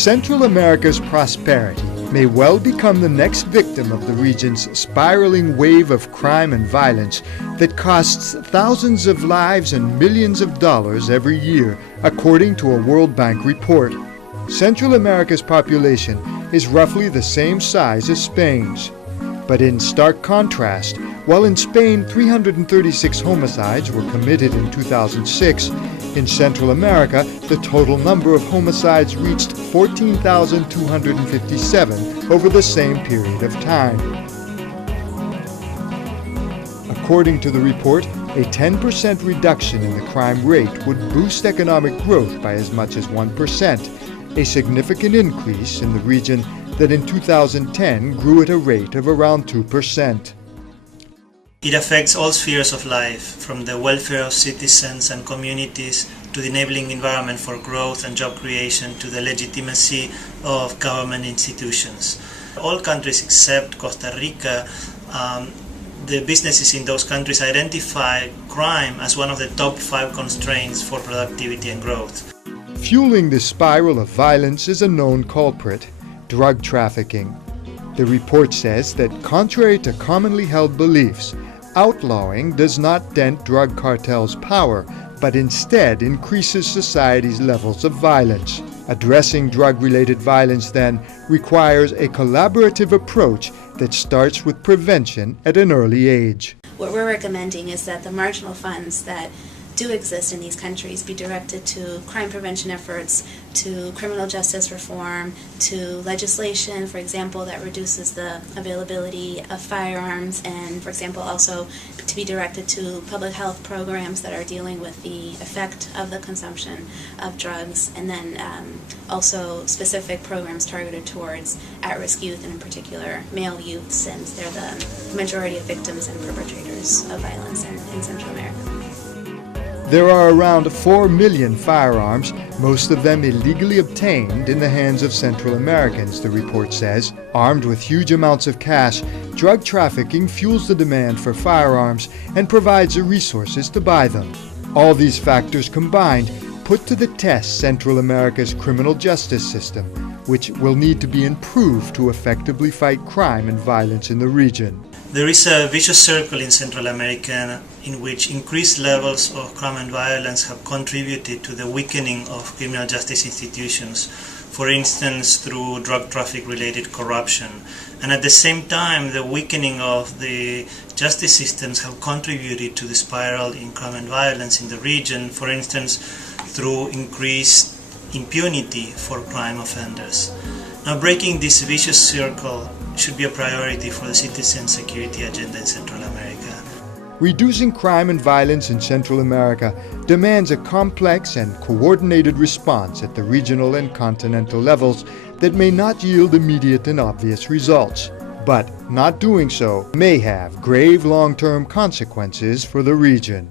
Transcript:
Central America's prosperity may well become the next victim of the region's spiraling wave of crime and violence that costs thousands of lives and millions of dollars every year, according to a World Bank report. Central America's population is roughly the same size as Spain's. But in stark contrast, while in Spain 336 homicides were committed in 2006, in Central America the total number of homicides reached 14,257 over the same period of time. According to the report, a 10% reduction in the crime rate would boost economic growth by as much as 1%, a significant increase in the region that in 2010 grew at a rate of around 2%. It affects all spheres of life, from the welfare of citizens and communities to the enabling environment for growth and job creation to the legitimacy of government institutions. All countries except Costa Rica, the businesses in those countries identify crime as one of the top 5 constraints for productivity and growth. Fueling this spiral of violence is a known culprit: drug trafficking. The report says that, contrary to commonly held beliefs, outlawing does not dent drug cartels' power, but instead increases society's levels of violence. Addressing drug-related violence, then, requires a collaborative approach that starts with prevention at an early age. What we're recommending is that the marginal funds that do exist in these countries be directed to crime prevention efforts, to criminal justice reform, to legislation, for example, that reduces the availability of firearms, and, for example, also to be directed to public health programs that are dealing with the effect of the consumption of drugs, and then also specific programs targeted towards at-risk youth, and in particular male youth, since they're the majority of victims and perpetrators of violence in Central America. There are around 4 million firearms, most of them illegally obtained, in the hands of Central Americans, the report says. Armed with huge amounts of cash, drug trafficking fuels the demand for firearms and provides the resources to buy them. All these factors combined put to the test Central America's criminal justice system, which will need to be improved to effectively fight crime and violence in the region. There is a vicious circle in Central America in which increased levels of crime and violence have contributed to the weakening of criminal justice institutions, for instance through drug traffic-related corruption. And at the same time, the weakening of the justice systems have contributed to the spiral in crime and violence in the region, for instance through increased impunity for crime offenders. Now, breaking this vicious circle should be a priority for the citizen security agenda in Central America. Reducing crime and violence in Central America demands a complex and coordinated response at the regional and continental levels that may not yield immediate and obvious results. But not doing so may have grave long-term consequences for the region.